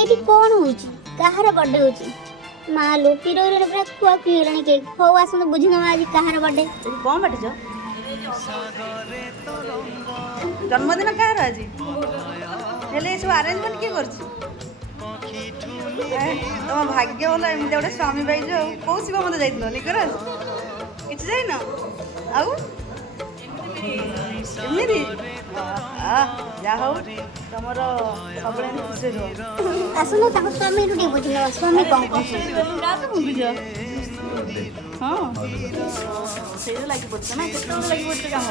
एठी कौन होउची कहार बर्थडे होची मालो हिरो हिरोइन पूरा खुआ खुई हेलानी केक हो आसन बुझी न आज कहार बर्थडे कौन बाटिज जन्मदिन कहार आज हेले सब अरेंजमेंट किए कर तुम भाग्य भल एमती गोटे स्वामी पाइज कौ शिव मत जाइल लिंगराज किसी जाइन आउ एमती जा हूँ तुम सब खुशी रह आसन ताको स्वामी रुटी बुझी न स्वामी कौन बुझ हाँ से लगी पड़े ना के लगी पड़े कम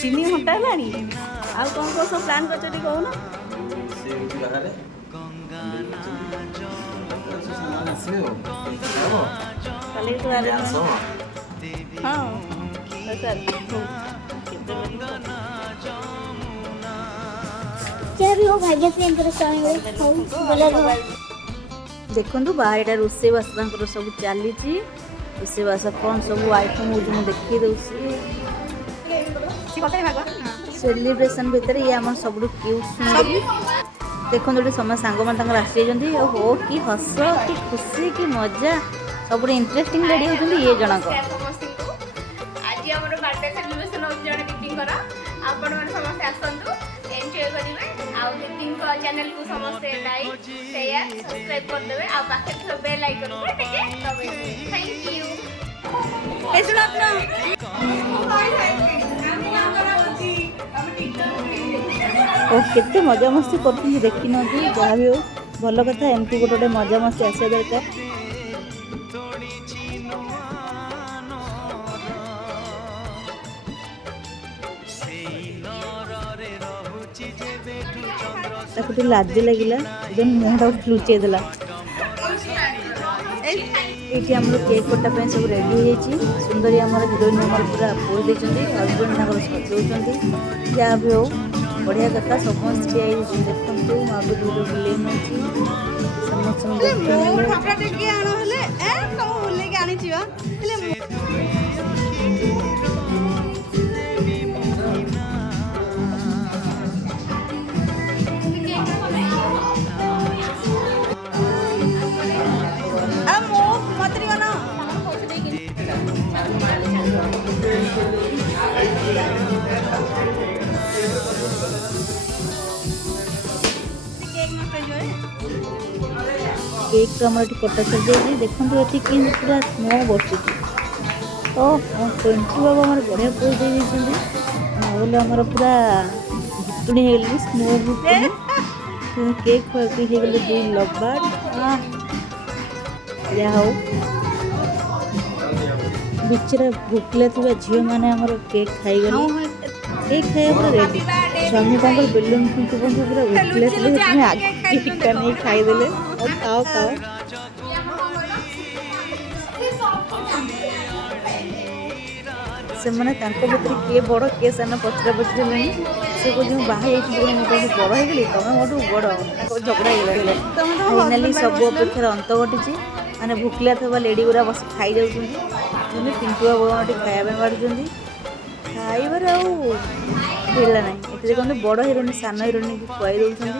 तीन घंटा है आउ कौन कौन सब प्लान कर कहून हाँ क्या भी हो भाग्य से इनकर स्वामी हो बोले रहो देखु बाहर रोषेबास सब चली रोषेबास कौन सब आइटम हो देखी दूसरी सेलिब्रेशन भितर ये आम सब क्यूट सुंदरी देखो जो समस्त सांग मैंने आसी हो कि हस कि खुशी कि मजा सब इंटरेस्टिंग रेडी होती ये जनक आज हमर बर्थडे सेलिब्रेशन हो जण दीदींकर आपण मन समस्त आसंतु एन्जॉय करिवे आ दीदीं को चैनल को समस्त लाइक शेयर सब्सक्राइब कर देबे आ पाखे तो बेल आइकन को टिके दबाइबे थैंक यू ए सुनत ना ओ केते मजा मस्ती करती देखी न जहाँ भी हो भल कथा एमती गोटे मजा मस्ती आसा दरकार ताको लाज लगिला एकदम मुहटा लुचे देला ये आम केक कटा सब रेडी हो सुंदरी आम हिरोइन आम पूरा पोज देते हजबैंड सजाऊँ जहाँ भी हो बढ़िया कथा समस्त देखते महाबूद बुले केक तो आम कटा सर जाए देखो ये पूरा स्नो बस तो ट्वेंटी बाबू आम बढ़िया पोज दे बोले आमर पूरा भुतुणी हो स्नो भुतुणी केक खुआई हो गले दुई लबार या हो बिचरा भुकले थी झील मैंने केक खाईगले केक खाया पूरा रेडी स्वामी बेलून फुंकु फुंकु पूरा भुकले थे आगे टिका नहीं खाईदे खाओ खाओ से मैंने भर किए बड़ किए सान पचरा पचरे से कह बाहर मुझे बड़ हो गली तुम मोटू बड़ झगड़ा फाइनाली सब अपेक्षार अंत घटी मैंने भुकला था लेडी गुरा बस खाई जाऊँ पिंटू बाबू खाया बाढ़ खाइबार आला ना ये कहते बड़ हिरोइन सान हिरोइन को खुआई दौरान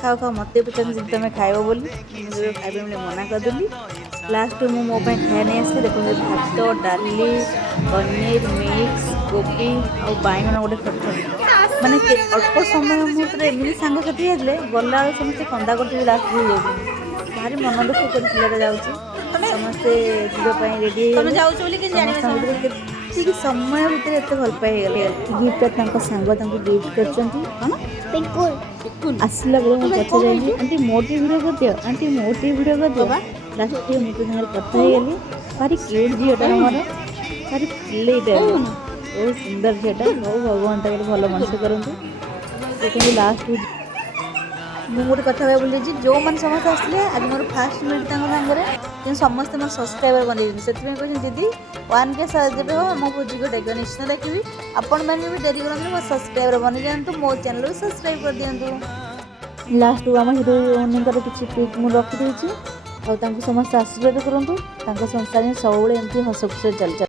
खाओ खाओ मत पचार तुम खाइब बोली खाइबे मना करदेली लास्ट मु मो खाया नहीं आसली देखो भात डाली पनीर मिक्स कोबी आ बैगन गोटे छट माने अल्प समय मुहूर्त एमती सांगसाथी हेल्ले गला समस्ते कंदा करते लास्ट हो जाए भारी मन दुख कर पिलाटा जाऊँगी समस्ते जावाई रेडी ठीक समय भितर एत भल पाईगले गिफ्ट सांग गिफ्ट कर आसला बेले मुझे पचार आंटी मोटी भिडियो कर दियो आंटी मोटी भिडियो कर दियो लास्ट मुझे सागर कथा गली भारी क्यूट झीटा मोर भारी फिलेटा बहुत सुंदर झीटा बहुत भगवान तक भल मनुष्य करूँ लास्ट मुझे गोटे कथा बोली जो मैंने समस्त आसते आज मोर फास्ट मिट सागर समस्त मोर सब्सक्राइबर बनइबी से दीदी 1K जब हो मो भोजी को देखो निश्चित देखी आपण मैंने भी डेरी करेंगे मो सब्सक्राइबर बनी जातु मो चैनल को सब्सक्राइब कर दिंतु लास्ट आम हिरोइन किसी पिक मुझे रखी और समस्त आशीर्वाद करूँ संसार सब एमती हस खुशी चलता।